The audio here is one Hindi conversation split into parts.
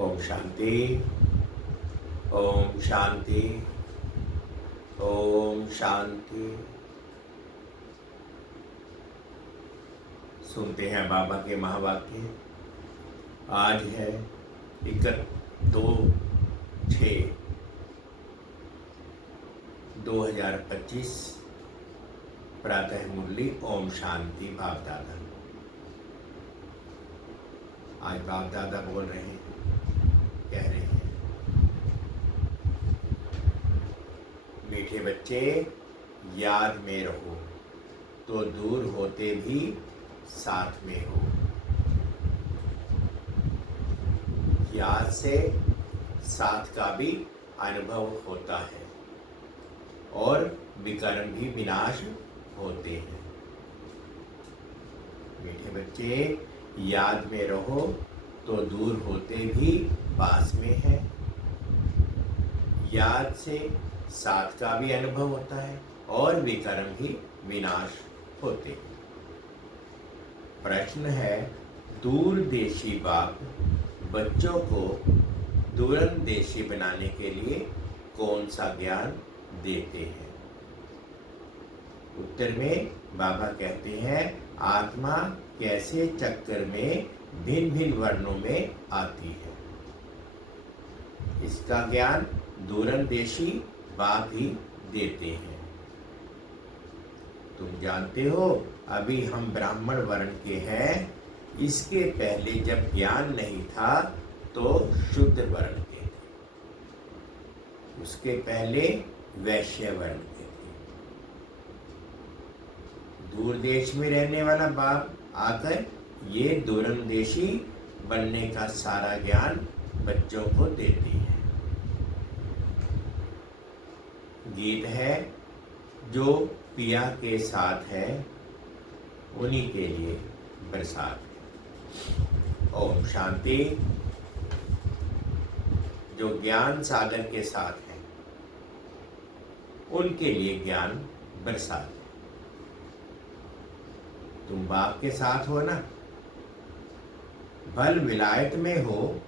ओम शांति। ओम शांति। ओम शांति। सुनते हैं बाबा के महावाक्य। आज है 2/6/2025। प्रातः मुरली ओम शांति बाप दादा। आज बाप दादा बोल रहे हैं, कह रहे हैं, मीठे बच्चे याद में रहो तो दूर होते भी साथ में हो। याद से साथ का भी अनुभव होता है और विकर्म भी विनाश होते हैं। मीठे बच्चे याद में रहो तो दूर होते भी पास में है। याद से साथ का भी अनुभव होता है और विकर्म भी विनाश होते हैं। प्रश्न है, दूरदेशी बाप बच्चों को दूरंदेशी बनाने के लिए कौन सा ज्ञान देते हैं? उत्तर में बाबा कहते हैं, आत्मा कैसे चक्कर में भिन्न भिन्न वर्णों में आती है, इसका ज्ञान दूरंदेशी बाप ही देते हैं। तुम जानते हो, अभी हम ब्राह्मण वर्ण के हैं। इसके पहले जब ज्ञान नहीं था तो शुद्ध वर्ण के थे, उसके पहले वैश्य वर्ण के थे। दूर देश में रहने वाला बाप आकर ये दूरंदेशी बनने का सारा ज्ञान बच्चों को देती है। गीत है, जो पिया के साथ है उन्हीं के लिए बरसात है। ओम शांति। जो ज्ञान सागर के साथ है उनके लिए ज्ञान बरसात है। तुम बाप के साथ हो ना, भल विलायत में हो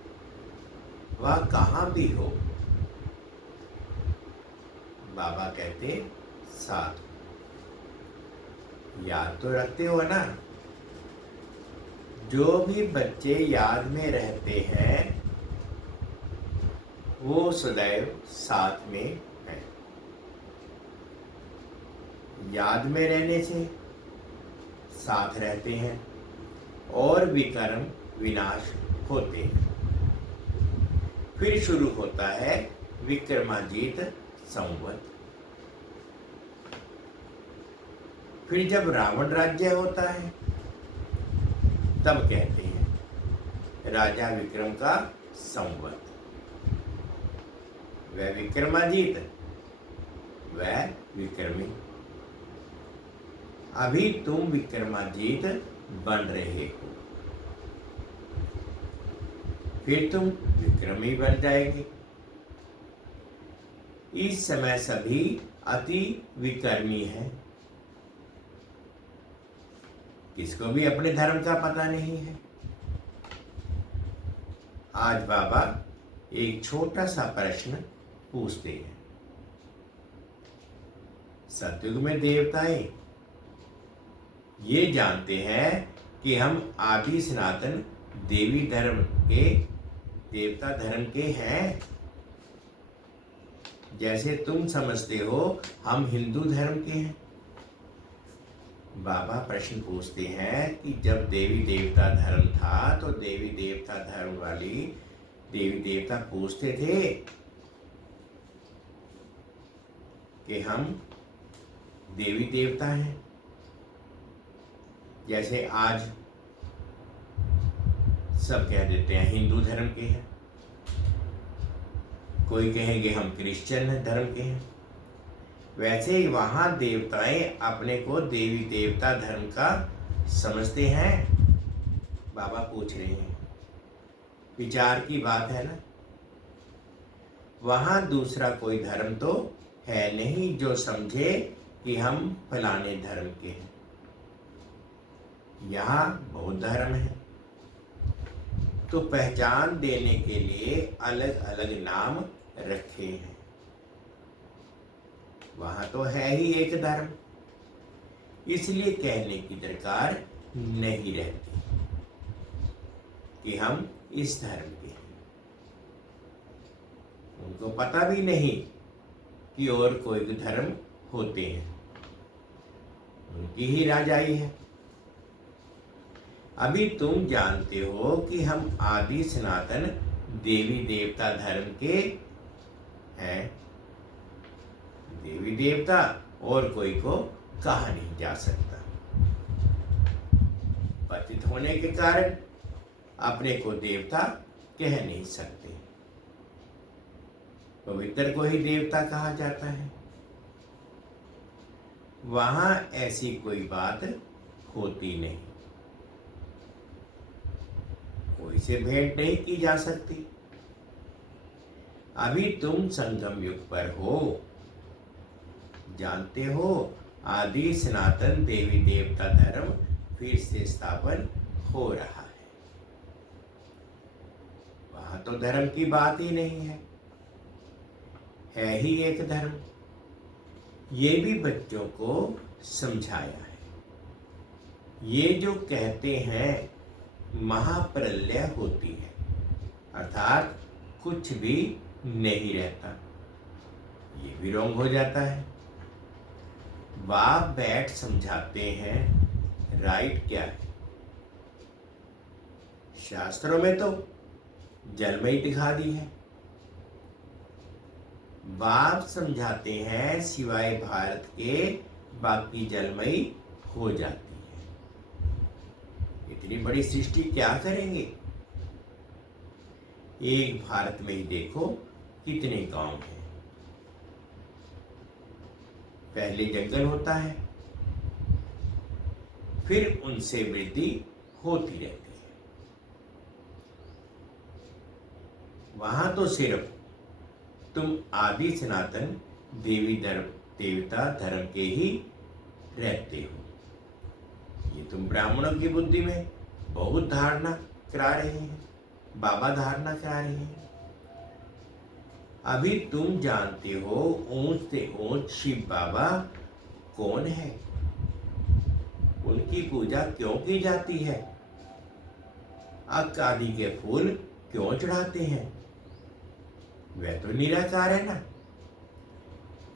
वह कहाँ भी हो, बाबा कहते साथ। याद तो रखते हो ना? जो भी बच्चे याद में रहते हैं वो सदैव साथ में है। याद में रहने से साथ रहते हैं और विकर्म विनाश होते हैं। फिर शुरू होता है विक्रमाजीत संवत। फिर जब रावण राज्य होता है तब कहते हैं राजा विक्रम का संवत। वह विक्रमाजीत, वह विक्रमी। अभी तुम विक्रमाजीत बन रहे हो, फिर तुम विक्रमी बन जाएंगे। इस समय सभी अति विकर्मी हैं। किसको भी अपने धर्म का पता नहीं है। आज बाबा एक छोटा सा प्रश्न पूछते हैं। सतयुग में देवताएं ये जानते हैं कि हम आदि सनातन देवी धर्म के, देवता धर्म के हैं, जैसे तुम समझते हो हम हिंदू धर्म के हैं। बाबा प्रश्न पूछते हैं कि जब देवी देवता धर्म था तो देवी देवता धर्म वाली देवी देवता पूछते थे कि हम देवी देवता हैं, जैसे आज सब कह देते हैं हिंदू धर्म के हैं, कोई कहेंगे हम क्रिश्चियन धर्म के हैं। वैसे ही वहां देवताएं अपने को देवी देवता धर्म का समझते हैं। बाबा पूछ रहे हैं, विचार की बात है ना। वहां दूसरा कोई धर्म तो है नहीं जो समझे कि हम फलाने धर्म के हैं। यहाँ बौद्ध धर्म है, तो पहचान देने के लिए अलग अलग नाम रखे हैं। वहां तो है ही एक धर्म, इसलिए कहने की दरकार नहीं रहती कि हम इस धर्म के हैं। उनको पता भी नहीं कि और कोई धर्म होते हैं, उनकी ही राजाई है। अभी तुम जानते हो कि हम आदि सनातन देवी देवता धर्म के हैं। देवी देवता और कोई को कहा नहीं जा सकता। पतित होने के कारण अपने को देवता कह नहीं सकते। पवित्र को ही देवता कहा जाता है। वहां ऐसी कोई बात होती नहीं, कोई से भेंट नहीं की जा सकती। अभी तुम संगम युग पर हो, जानते हो आदि सनातन देवी देवता धर्म फिर से स्थापन हो रहा है। वहां तो धर्म की बात ही नहीं है ही एक धर्म। ये भी बच्चों को समझाया है। ये जो कहते हैं महाप्रलय होती है, अर्थात कुछ भी नहीं रहता, ये भी रॉन्ग हो जाता है। बाप बैठ समझाते हैं राइट क्या है। शास्त्रों में तो जलमयी दिखा दी है। बाप समझाते हैं सिवाय भारत के बाकी जलमयी हो जाती है। इतनी बड़ी सृष्टि क्या करेंगे? एक भारत में ही देखो कितने गांव हैं। पहले जंगल होता है, फिर उनसे वृद्धि होती रहती है। वहां तो सिर्फ तुम आदि सनातन देवी देवता धर्म के ही रहते हो। ये तुम ब्राह्मणों की बुद्धि में बहुत धारणा करा रहे हैं, बाबा धारणा करा रहे हैं। अभी तुम जानते हो ऊंच से ऊंच शिव बाबा कौन है, उनकी पूजा क्यों की जाती है, अक आदि के फूल क्यों चढ़ाते हैं। वह तो निराकार है ना।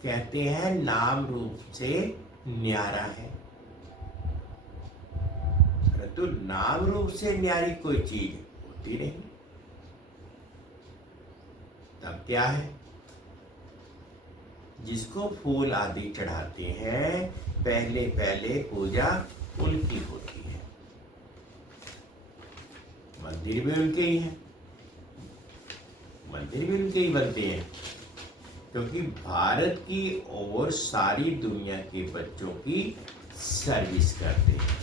कहते हैं नाम रूप से न्यारा है, परंतु नाम रूप से न्यारी कोई चीज होती नहीं। तब क्या है? जिसको फूल आदि चढ़ाते हैं, पहले पहले पूजा उनकी होती है। मंदिर भी उनके ही हैं, मंदिर भी उनके ही बनते हैं, क्योंकि भारत की और सारी दुनिया के बच्चों की सर्विस करते हैं।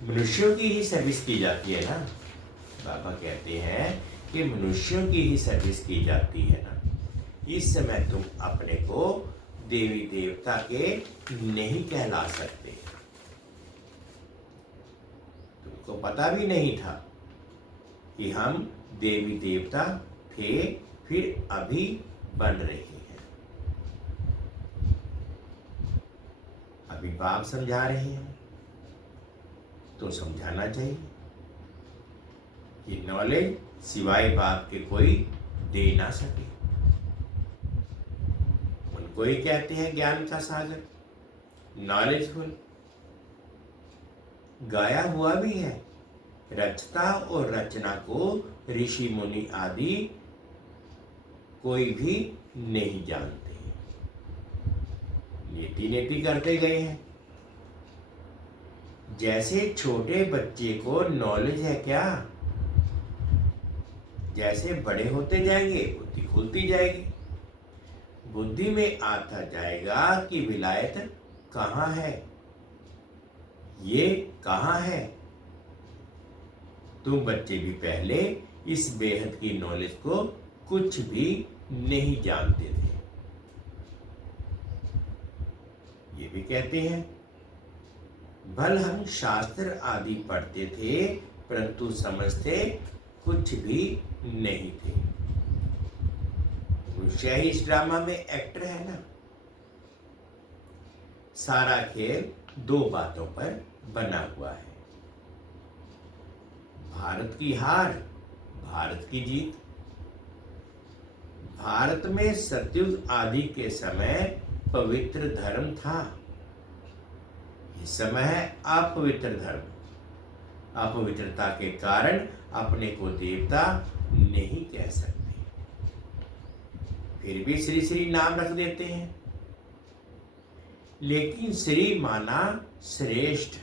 मनुष्यों की ही सर्विस की जाती है ना। बाबा कहते हैं कि मनुष्यों की ही सर्विस की जाती है ना। इस समय तुम अपने को देवी देवता के नहीं कहला सकते। तुमको पता भी नहीं था कि हम देवी देवता थे, फिर अभी बन रहे हैं। अभी बाप समझा रहे हैं तो समझाना चाहिए कि नॉलेज सिवाय बाप के कोई दे ना सके। उनको ही कहते हैं ज्ञान का सागर, नॉलेजफुल। गाया हुआ भी है, रचता और रचना को ऋषि मुनि आदि कोई भी नहीं जानते, नीति नीति करते गए हैं। जैसे छोटे बच्चे को नॉलेज है क्या, जैसे बड़े होते जाएंगे बुद्धि खुलती जाएगी। बुद्धि में आता जाएगा कि विलायत कहाँ है, ये कहाँ है। तुम बच्चे भी पहले इस बेहद की नॉलेज को कुछ भी नहीं जानते थे। ये भी कहते हैं भल हम शास्त्र आदि पढ़ते थे, परंतु समझते कुछ भी नहीं थे। मनुष्य ही इस ड्रामा में एक्टर है ना। सारा खेल दो बातों पर बना हुआ है, भारत की हार, भारत की जीत। भारत में सतयुग आदि के समय पवित्र धर्म था, इस समय है अपवित्र धर्म। अपवित्रता के कारण अपने को देवता नहीं कह सकते, फिर भी श्री श्री नाम रख देते हैं। लेकिन श्री माना श्रेष्ठ,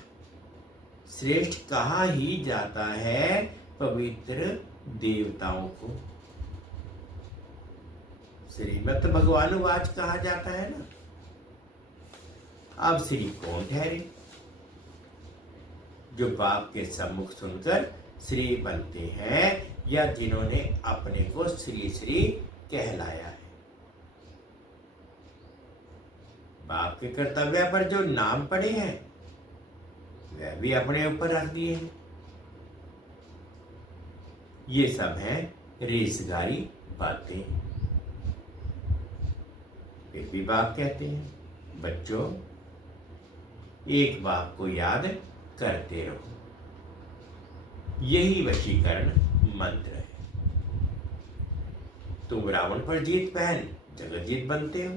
श्रेष्ठ कहा ही जाता है पवित्र देवताओं को। श्रीमद् भगवानुवाच कहा जाता है ना। अब श्री कौन ठहरे? जो बाप के सम्मुख सुनकर श्री बनते हैं, या जिन्होंने अपने को श्री श्री कहलाया है। बाप के कर्तव्य पर जो नाम पड़े हैं, वह भी अपने ऊपर रख दिए हैं। ये सब है रेसगारी बातें। फिर भी बाप कहते हैं, बच्चों एक बाप को याद करते रहो, यही वशीकरण मंत्र है। तुम रावण पर जीत पहन जगत जीत बनते हो।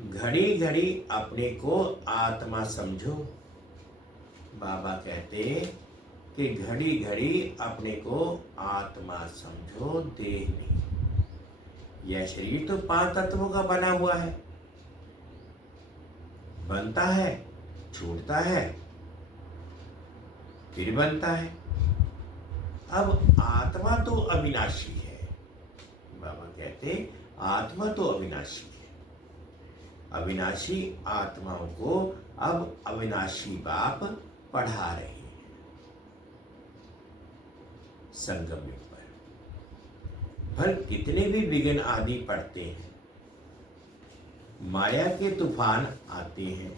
घड़ी घड़ी अपने को आत्मा समझो। बाबा कहते कि घड़ी घड़ी अपने को आत्मा समझो, देह नहीं। यह शरीर तो 5 तत्वों का बना हुआ है, बनता है, छूटता है, फिर बनता है। अब आत्मा तो अविनाशी है। बाबा कहते आत्मा तो अविनाशी है। अविनाशी आत्माओं को अब अविनाशी बाप पढ़ा रहे हैं संगम युग पर। भल कितने भी विघ्न आदि पड़ते हैं, माया के तूफान आते हैं,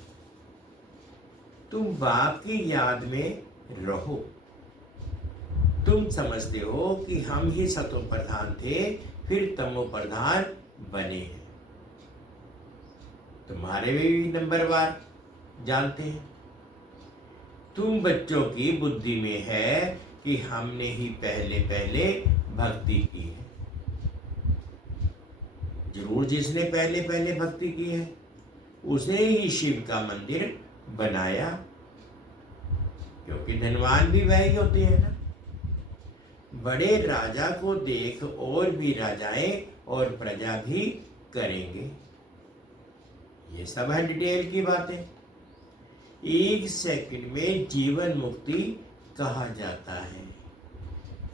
तुम बाप की याद में रहो। तुम समझते हो कि हम ही सतो प्रधान थे, फिर तमो प्रधान बने हैं। तुम्हारे भी नंबरवार जानते हैं। तुम बच्चों की बुद्धि में है कि हमने ही पहले पहले भक्ति की है। जरूर जिसने पहले पहले भक्ति की है, उसने ही शिव का मंदिर बनाया, क्योंकि धनवान भी वही होते हैं ना। बड़े राजा को देख और भी राजाएं और प्रजा भी करेंगे। ये सब है डिटेल की बातें। 1 सेकंड में जीवन मुक्ति कहा जाता है,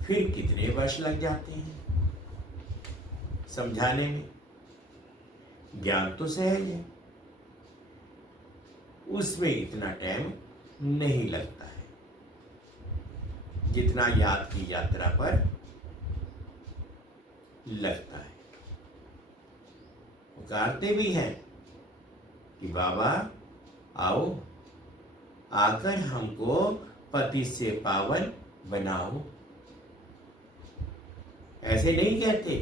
फिर कितने वर्ष लग जाते हैं समझाने में। ज्ञान तो सहज है, उसमें इतना टाइम नहीं लगता है जितना याद की यात्रा पर लगता है। पुकारते भी हैं कि बाबा आओ, आकर हमको पति से पावन बनाओ। ऐसे नहीं कहते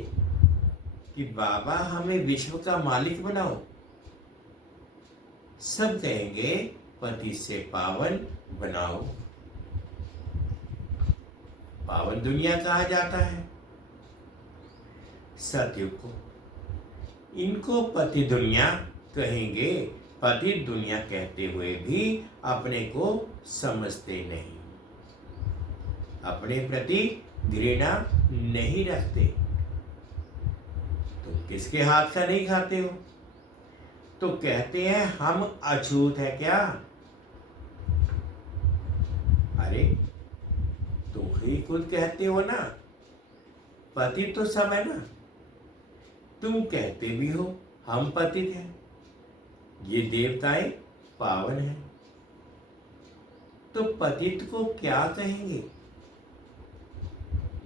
कि बाबा हमें विश्व का मालिक बनाओ। सब कहेंगे पति से पावन बनाओ। पावन दुनिया कहा जाता है सतयुग को। इनको पति दुनिया कहेंगे। पति दुनिया कहते हुए भी अपने को समझते नहीं, अपने प्रति घृणा नहीं रखते। तुम किसके हाथ का नहीं खाते हो? तो कहते हैं हम अछूत है क्या? अरे तुम ही खुद कहते हो ना, पति तो सब है ना। तुम कहते भी हो हम पतित हैं, ये देवताएं पावन हैं। तो पतित को क्या कहेंगे?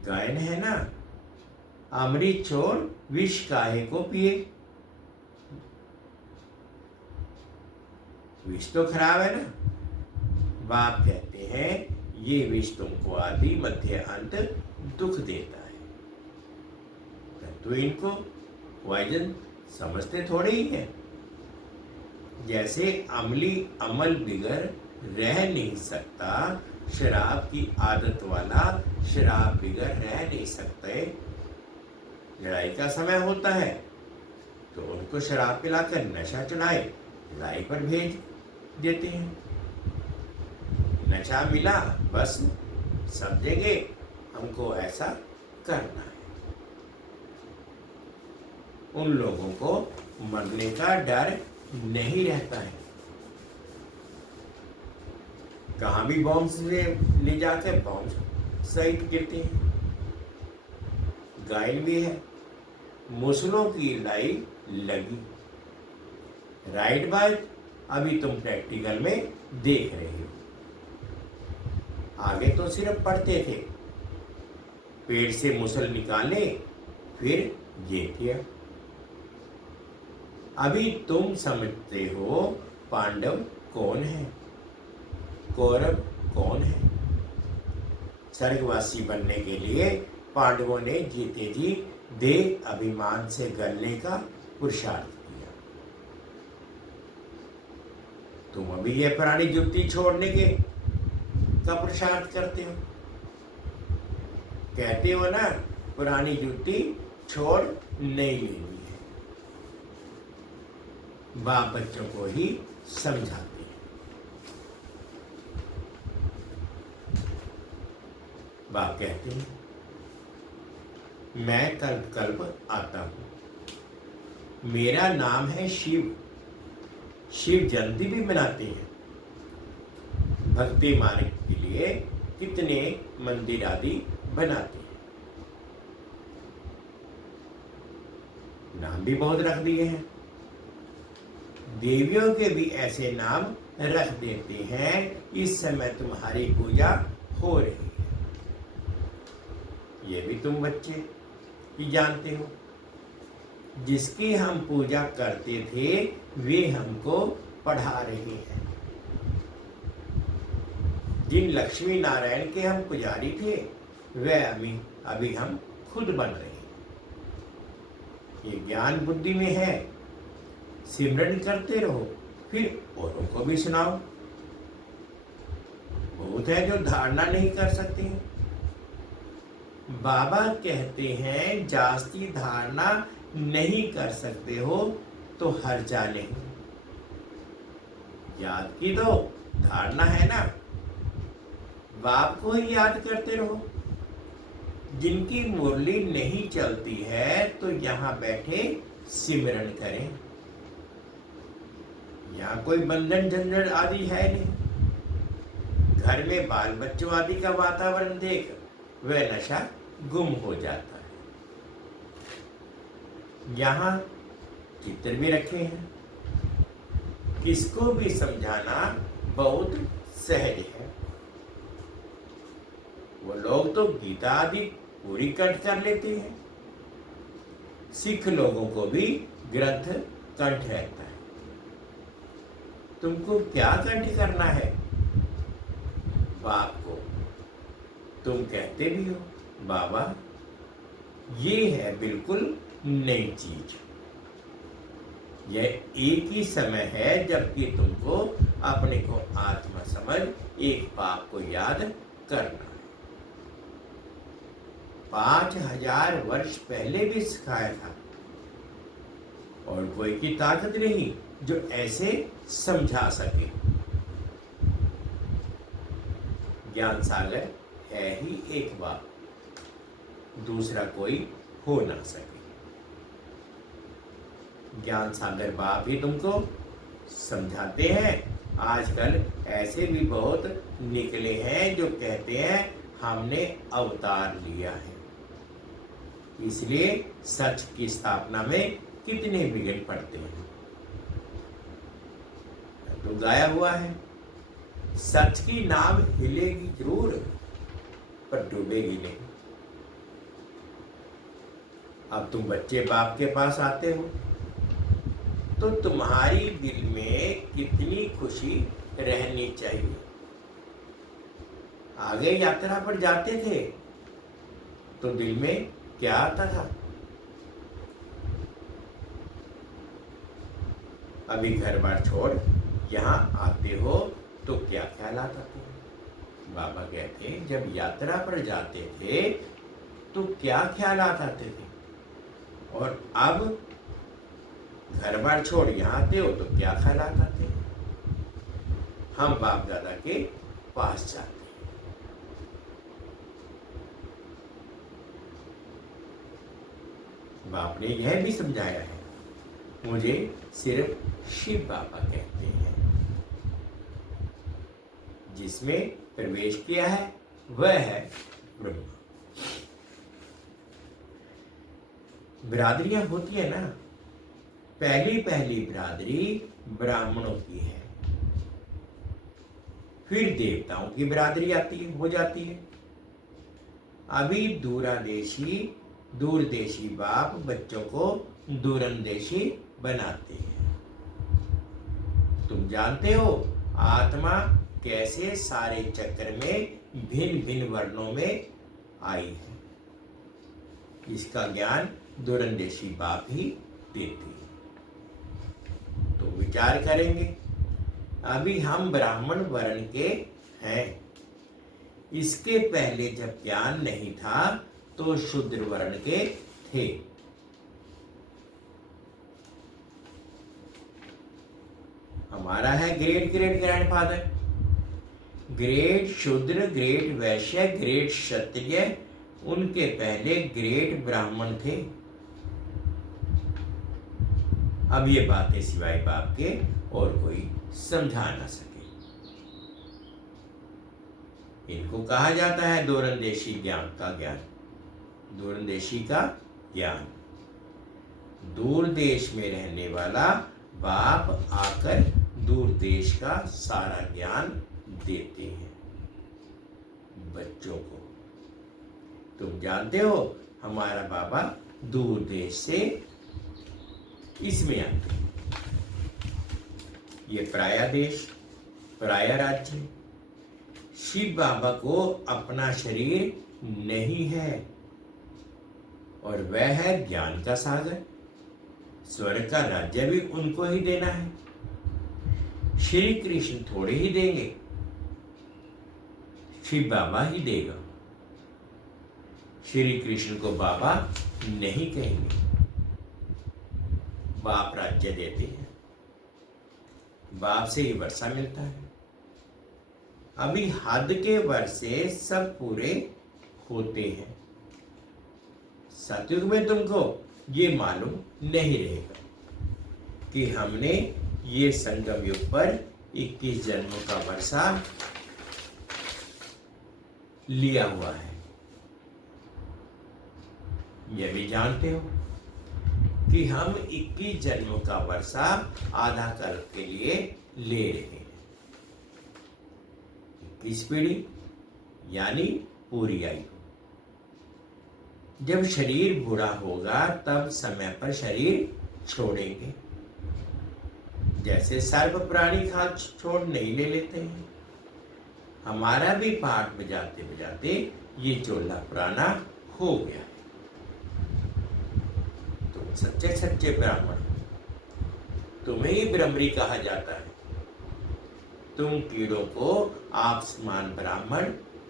गायन है ना, अमृत छोड़ विष काहे को पिए। विष तो खराब है ना, बाप कहते हैं ये विष तुमको आदि मध्य अंत दुख देता है, तो इनको पॉइजन समझते थोड़े ही है। जैसे अमली अमल बिगड़ रह नहीं सकता, शराब की आदत वाला शराब बिगड़ रह नहीं सकते। लड़ाई का समय होता है तो उनको शराब पिलाकर नशा चढ़ाए लड़ाई पर भेज देते हैं। नशा मिला बस समझेंगे हमको ऐसा करना है। उन लोगों को मरने का डर नहीं रहता है। कहाँ भी बॉम्ब से ले जाकर बॉम्ब सहित गिरते हैं। गायन भी है, मुसलों की लड़ाई लगी। राइट बात अभी तुम प्रैक्टिकल में देख रहे हो। आगे तो सिर्फ पढ़ते थे, पेड़ से मुसल निकाले फिर ये किया। अभी तुम समझते हो पांडव कौन है, कौरव कौन है। स्वर्गवासी बनने के लिए पांडवों ने जीते जी देह अभिमान से गलने का पुरुषार्थ किया। तुम अभी ये पुरानी जुत्ती छोड़ने के का पुरुषार्थ करते हो। कहते हो ना पुरानी जुत्ती छोड़ नहीं लेनी है। बाप बच्चों को ही समझाते हैं। बाप कहते हैं मैं कल्प कल्प आता हूं, मेरा नाम है शिव। शिव जयंती भी मनाते हैं। भक्ति मार्ग के लिए कितने मंदिर आदि बनाते हैं। नाम भी बहुत रख दिए हैं। देवियों के भी ऐसे नाम रख देते हैं। इस समय तुम्हारी पूजा हो रही है, ये भी तुम बच्चे ही जानते हो। जिसकी हम पूजा करते थे वे हमको पढ़ा रहे हैं। जिन लक्ष्मी नारायण के हम पुजारी थे वह अभी हम खुद बन रहे हैं। ये ज्ञान बुद्धि में है। सिमरन करते रहो फिर औरों को भी सुनाओ। बहुत है जो धारणा नहीं कर सकते हैं। बाबा कहते हैं जास्ती धारणा नहीं कर सकते हो तो हर्जा नहीं। याद की तो धारणा है ना, बाप को ही याद करते रहो। जिनकी मुरली नहीं चलती है तो यहाँ बैठे सिमरन करें। यहाँ कोई बंधन झंझट आदि है नहीं। घर में बाल बच्चों आदि का वातावरण देख वह नशा गुम हो जाता है। यहाँ चित्र भी रखे हैं। किसको भी समझाना बहुत सहज है। वो लोग तो गीता आदि पूरी कंठ कर लेते हैं। सिख लोगों को भी ग्रंथ कंठ रहता है। तुमको क्या कंठ करना है? बाप को तुम कहते भी हो बाबा ये है बिल्कुल नई चीज। यह एक ही समय है जबकि तुमको अपने को आत्मा समझ एक बाप को याद करना है। 5000 वर्ष पहले भी सिखाया था और कोई की ताकत नहीं जो ऐसे समझा सके। ज्ञान सागर है ही एक बाप, दूसरा कोई हो ना सके। ज्ञान सागर बाप ही तुमको समझाते हैं। आजकल ऐसे भी बहुत निकले हैं जो कहते हैं हमने अवतार लिया है। इसलिए सच की स्थापना में कितने विघ्न पड़ते हैं। तो गाया हुआ है सच की नाव हिलेगी जरूर पर डूबेगी नहीं। अब तुम बच्चे बाप के पास आते हो तो तुम्हारी दिल में कितनी खुशी रहनी चाहिए। आगे यात्रा पर जाते थे तो दिल में क्या आता था? अभी घर बार छोड़ यहाँ आते हो तो क्या ख्याल आता था? बाबा कहते जब यात्रा पर जाते थे तो क्या ख्यालात आते थे, और अब घर बार छोड़ यहाँ आते हो तो क्या ख्यालात आते हैं? हम बाप दादा के पास जाते हैं। बाप ने यह भी समझाया है, मुझे सिर्फ शिव बाबा कहते हैं। जिसमें प्रवेश किया है वह है ब्रह्मा। बिरादरियां होती है ना, पहली पहली बिरादरी ब्राह्मणों की है, फिर देवताओं की बिरादरी आती है, हो जाती है। अभी दूरदेशी बाप बच्चों को दूरंदेशी बनाते हैं। तुम जानते हो आत्मा कैसे सारे चक्र में भिन्न भिन्न वर्णों में आई है, इसका ज्ञान दूरंदेशी बाप ही देती है। तो विचार करेंगे, अभी हम ब्राह्मण वर्ण के हैं। इसके पहले जब ज्ञान नहीं था तो शूद्र वर्ण के थे। हमारा है ग्रेट ग्रेट ग्रैंडफादर, ग्रेट शूद्र, ग्रेट वैश्य, ग्रेट क्षत्रिय, उनके पहले ग्रेट ब्राह्मण थे। अब ये बातें सिवाय बाप के और कोई समझा ना सके। इनको कहा जाता है दूरंदेशी ज्ञान का ज्ञान, दूरंदेशी का ज्ञान। दूर देश में रहने वाला बाप आकर दूर देश का सारा ज्ञान देते हैं बच्चों को। तुम जानते हो हमारा बाबा दूर देश से इसमें आते हैं। ये पराया देश, पराया राज्य। शिव बाबा को अपना शरीर नहीं है और वह है ज्ञान का सागर। स्वर्ग का राज्य भी उनको ही देना है। श्री कृष्ण थोड़े ही देंगे, शिव बाबा ही देगा। श्री कृष्ण को बाबा नहीं कहेंगे, बाप राज्य देते हैं, बाप से ही वर्षा मिलता है। अभी हद के वर्षे सब पूरे होते हैं। सतयुग में तुमको ये मालूम नहीं रहेगा कि हमने ये संगम युग पर 21 जन्मों का वर्षा लिया हुआ है। ये भी जानते हो कि हम 21 जन्मों का वर्षा आधा कल्प के लिए ले रहे हैं। 21 पीढ़ी यानी पूरी आयु। जब शरीर बुरा होगा तब समय पर शरीर छोड़ेंगे। जैसे सर्व प्राणी खाद छोड़ नहीं ले लेते हैं, हमारा भी पाठ बजाते बजाते ये चोला पुराना हो गया। तुम सच्चे सच्चे ब्राह्मण, तुम्हें ही ब्रह्मरी कहा जाता है। तुम कीड़ों को आप समान ब्राह्मण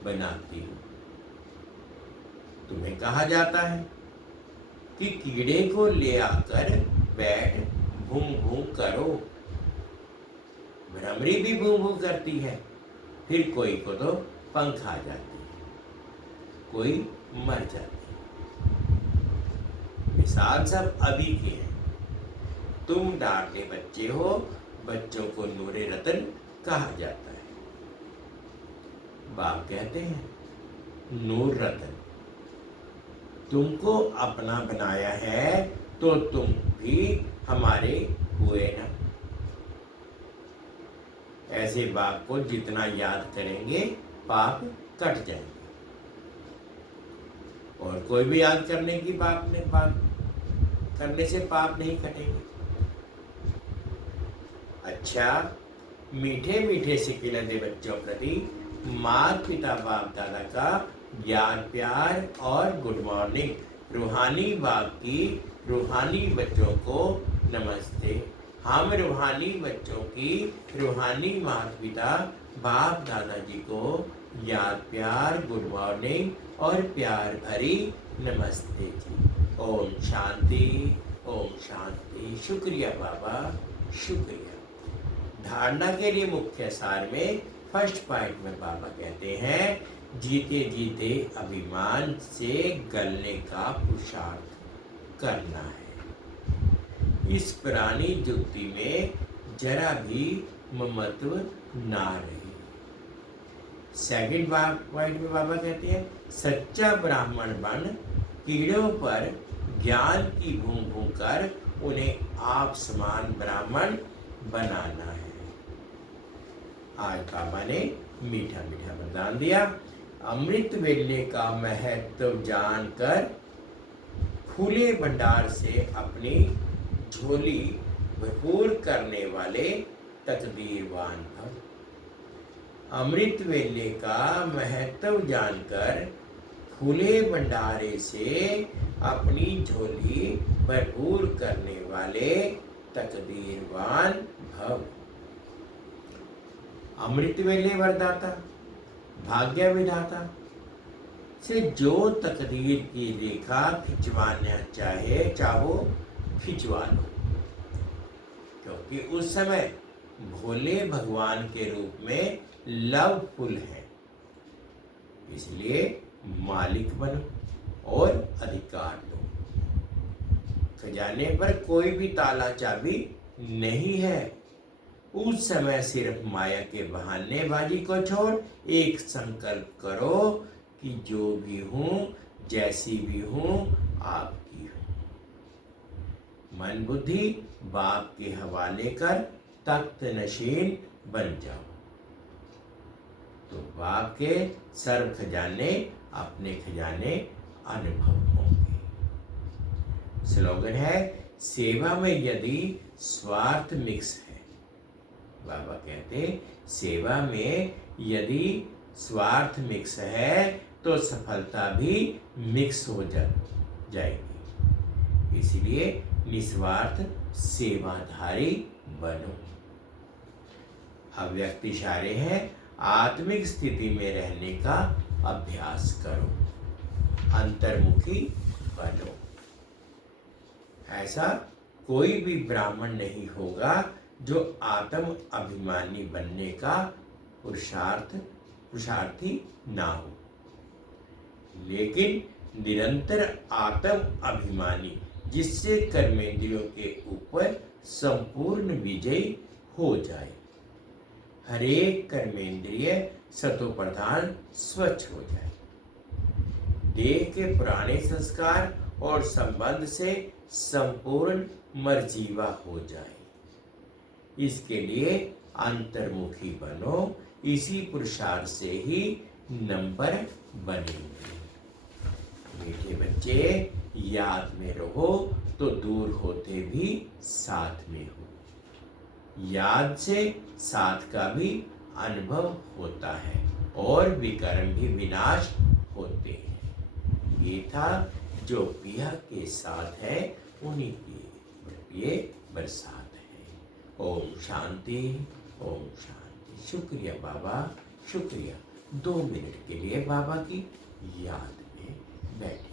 बनाती हो। तुम्हें कहा जाता है कि कीड़े को ले आकर बैठ भूं भूं करो। भ्रमरी भी भूं भूं करती है, फिर कोई को तो पंख आ जाती है, कोई मर जाती है। मिसाल सब अभी की है। तुम डांटे बच्चे हो, बच्चों को नूरे रतन कहा जाता है। बाप कहते हैं नूर रतन, तुमको अपना बनाया है तो तुम भी हमारे हुए ना। ऐसे बाप को जितना याद करेंगे पाप कट जाएंगे, और कोई भी याद करने की बात करने से पाप नहीं कटेंगे। अच्छा, मीठे मीठे से खिलते बच्चों प्रति माता पिता बाप दादा का ज्ञान प्यार और गुड मॉर्निंग। रूहानी बाप की रूहानी बच्चों को नमस्ते। हम रूहानी बच्चों की रूहानी माता पिता बाप दादाजी को याद प्यार गुड मॉर्निंग और प्यार भरी नमस्ते जी। ओम शांति ओम शांति। शुक्रिया बाबा शुक्रिया। धारणा के लिए मुख्य सार में फर्स्ट पॉइंट में बाबा कहते हैं, जीते जीते अभिमान से गलने का पुरुषार्थ करना है। इस पुरानी जुक्ति में जरा भी ममत्व ना रहे। सेकंड पॉइंट में बाबा कहते हैं, सच्चा ब्राह्मण बन कीड़ों पर ज्ञान की भूं भूं कर उन्हें आप समान ब्राह्मण बनाना है। आज बाबा ने मीठा मीठा वरदान दिया। अमृत वेले का महत्व जानकर खुले भंडार से अपनी झोली भरपूर करने वाले तकदीरवान भव। अमृत वेले का महत्व जानकर खुले भंडारे से अपनी झोली भरपूर करने वाले तकदीरवान भव। अमृत वेले वरदाता भाग्य विधाता से जो तकदीर की रेखा खिंचवाना चाहो खिंचवा लो, क्योंकि उस समय भोले भगवान के रूप में लवफुल है। इसलिए मालिक बनो और अधिकार लो। खजाने पर कोई भी ताला चाबी नहीं है। उस समय सिर्फ माया के बहानेबाजी को छोड़ एक संकल्प करो कि जो भी हूं जैसी भी हूं आपकी हूं। मन बुद्धि बाप के हवाले कर तख्त नशीन बन जाओ, तो बाप के सर्व खजाने अपने खजाने अनुभव होंगे। स्लोगन है, सेवा में यदि स्वार्थ मिक्स है। बाबा कहते, सेवा में यदि स्वार्थ मिक्स है तो सफलता भी मिक्स हो जाएगी। इसलिए निस्वार्थ सेवाधारी बनो। अव्यक्त इशारे हैं, आत्मिक स्थिति में रहने का अभ्यास करो, अंतर्मुखी बनो। ऐसा कोई भी ब्राह्मण नहीं होगा जो आत्म अभिमानी बनने का पुरुषार्थी ना हो, लेकिन निरंतर आत्म अभिमानी, जिससे कर्मेंद्रियों के ऊपर संपूर्ण विजयी हो जाए। हरेक कर्मेंद्रिय सतो प्रधान स्वच्छ हो जाए। देह के पुराने संस्कार और संबंध से संपूर्ण मर्जीवा हो जाए। इसके लिए अंतर्मुखी बनो। इसी पुरुषार्थ से ही नंबर बनेंगे। मीठे बच्चे, याद में रहो तो दूर होते भी साथ में हो। याद से साथ का भी अनुभव होता है और विकर्म भी विनाश होते हैं। ये था जो पिया के साथ है, उन्हीं की ये बरसात है। ओम शांति ओम शांति। शुक्रिया बाबा शुक्रिया। 2 मिनट के लिए बाबा की याद में बैठे।